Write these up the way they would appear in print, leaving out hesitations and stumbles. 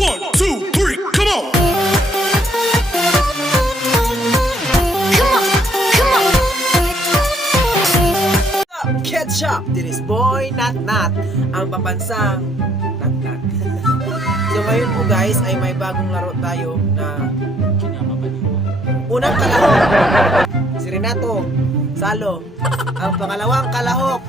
1, 2, 3, come on! Ketchup! This is Boy Nat Nat, ang pambansang Nat Nat. So ngayon po guys ay may bagong laro tayo na unang kalahok, si Renato Salo. Ang pangalawang kalahok,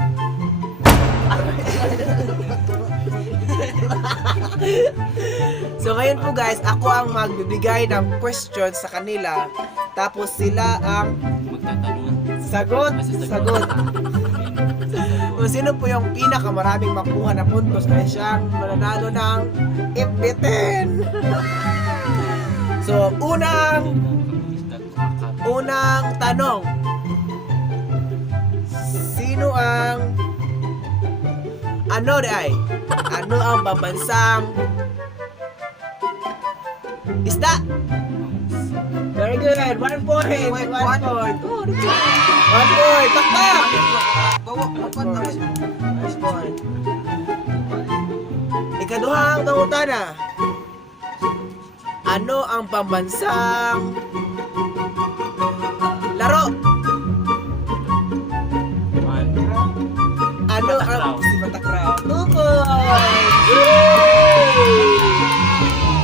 so ngayon po guys, ako ang magbibigay ng questions sa kanila. Tapos sila ang sagot. Kung sino po yung pinakamaraming makuha na puntos ay siyang mananalo ng FB10. So, unang tanong. Sino ang ano ang pambansang isda? Very good. 1 point. 1 point. Oh, 1 point. Taktak. Nice point. Ikaduhang pangutana. Ano ang pambansang laro? Ano ang Sipatakraw? 2 points.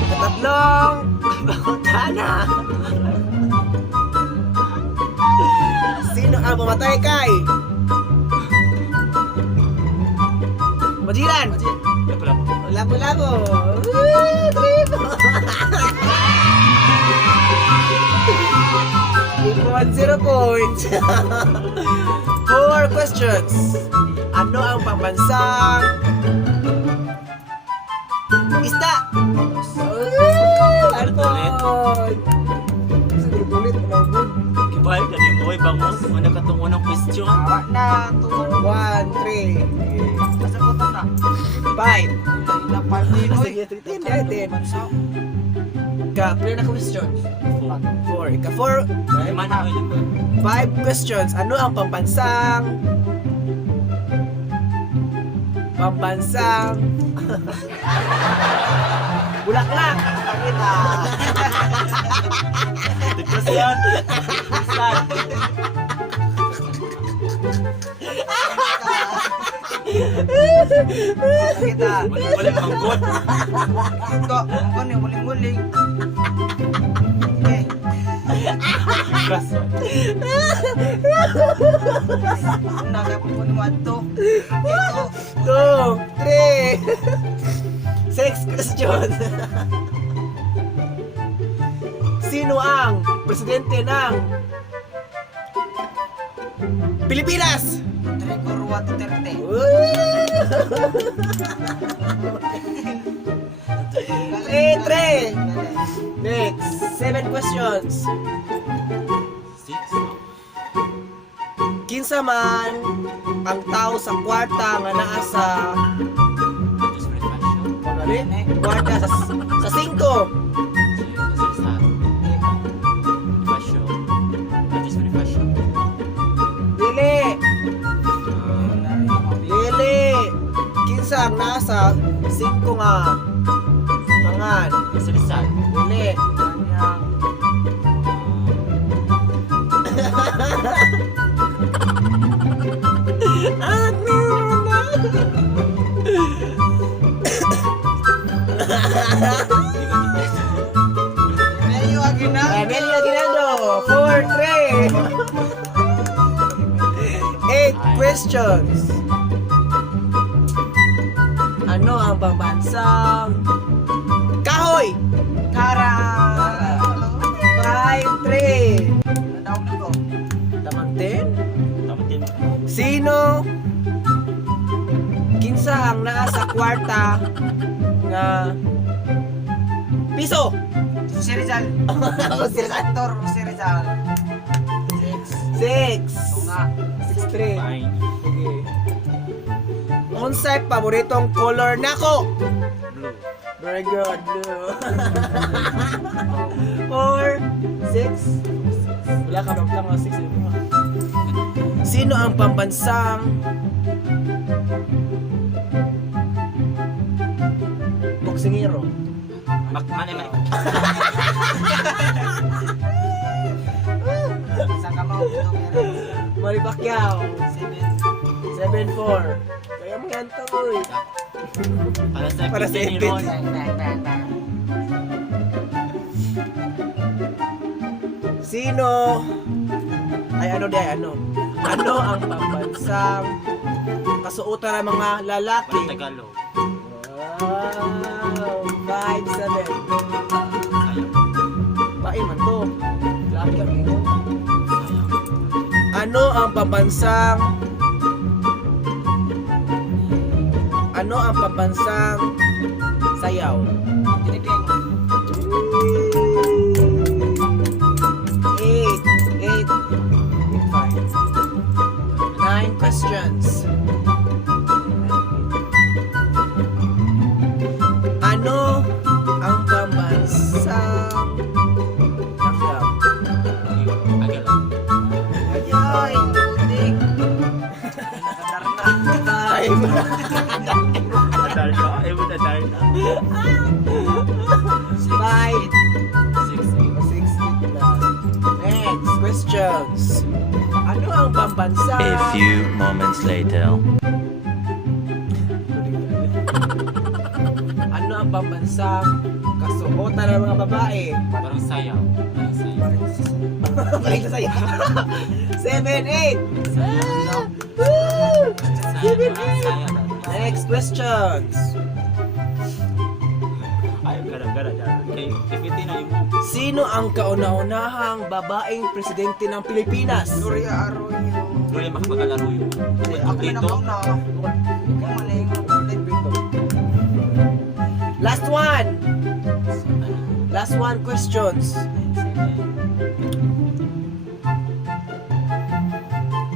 Katatlong pangutana. Sino ang mamatay kay Majilan? Labo-labo. 0 points. 4 questions. Ano ang pambansang isda? Alpon. Ulit naman good. Kibay, dali mo ay bangus. Ano ka itong unang question? Na, 1, 3. Masagutan na. 5. Lapal din, oy. Sige, 10. Ka-play na question. 4. Ika-4. Ay, mana ko yun. 5 questions. Ano ang pambansang Bulaklak? Kita. Tigpas yan. Saan? Kita. Walang mangkot. Ito, ang yung muling-muling. Okay. Tigpas. Nagapon mo naman ito. Ito. 2, 3. 6 questions. Sino ang presidente ng Pilipinas? Trigor Duterte. 3. Next, 7 questions. 6. Kinsa man ang tao sa kwarta nga naa sa Just for fashion. kwarta sa 5. Dili. Kinsa ang nasa 5 nga mangan. Dili. Mayo Aguinaldo. Emilio Aguinaldo. 4-3. 8 questions. Ano ang pambansang kahoy? Kara. 5-3. Nadawag na ko. Tamang 10. Sino kinsa ang naa sa kwarta nga piso? Si Rizal. Si Rizal. Actor si Rizal. 6. Oo nga. 6-3. Fine. Sige. Unsay paboritong color nako? Blue. Very good, blue. 4, 6. Wala ka bang kang 6. Sino ang pambansang boksingero? Mane. Sa kamao ito meron. Manny Pacquiao. 7. 7-4. Kaya mo yan to, uy. Para sa FPT. FPT ni Ron. Bang. Sino? Ay, ano di, ano? Ano ang pambansang kasuotan ng mga lalaki? Para Tagalog. Wow! 5-7. Sayang. Bae man to. Laki ang ino. Sayang. Ano ang pambansang sayaw? Tinigyan mo. 9 questions. Ano ang pambansang langgam? Agalang. Ay, putik. Nakadarna. Time. Adarna. Ay mo Adarna. 5 6. 6 na. Next questions. Ano ang pambansang A few moments later. Ano ang pambansang kasuotan ng mga babae? Parang sayang. Balik na sa'yo. 7-8. Sayang. Next questions. Ay, gara-gara dyan. Okay, FPT na yung Sino ang kauna-unahang babaeng presidente ng Pilipinas? Gloria Arroyo. Gloria makapagalaro yun. Ako na nakauna. Ikaw maling ulit. Last one. Last one questions.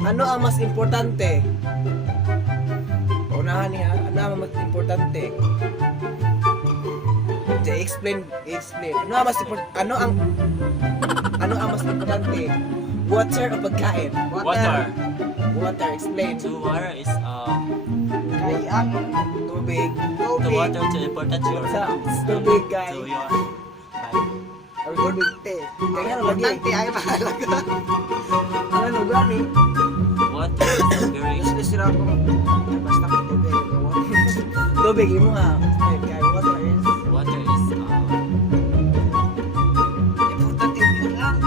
Ano ang mas importante? Unahan niya. Ano ang mas importante? Explain. Ano ang mas importante? Water o pagkain? Water. Water, explain. To water is Kay ang Tubig. to water to important to your Sa tubig, to guys. your Or tubig. te. Kaya ano lagi? Importante ay mahalaga. Ano gani? water is very Gusto sila ko. Basta ko tubig. Tubig, mo nga. Explain, guys. Water is... Importante yun lang.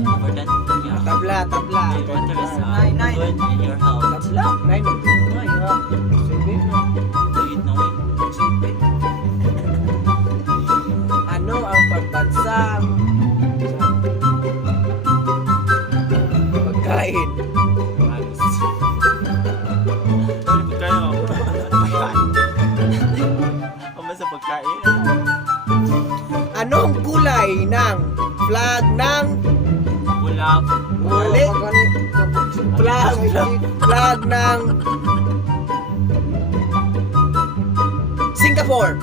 important yeah. Tabla. Water is Nine. good in your health. Tabla. 9 of 2. Ay, ha. 7 na. To eat no Ano ang pambansang pagkain? pagkain. Anong kulay ng flag ng Ulap. Mali. Flag ng Singapore?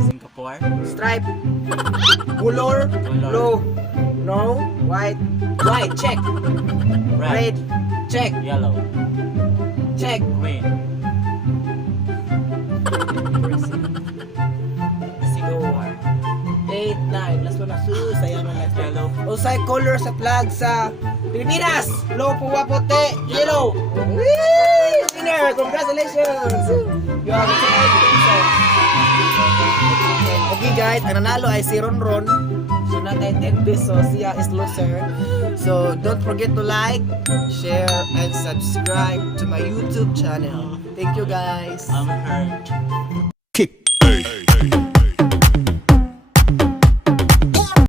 Singapore. Stripe. Color. Blue. No. White. Check. Red. Check. Yellow. Check. Green. Singapore. 8, 9. Last one na. Sayang na last one. Yellow. Usay color sa flag sa Pilipinas. Blue, puwa, puti, yellow. Woo! Winner! Congratulations! You have 10 pesos. Okay guys, ang nanalo ay si Ronron. So natin 10 pesos. Siya is loser. So don't forget to like, share, and subscribe to my YouTube channel. Thank you guys. I'm hurt.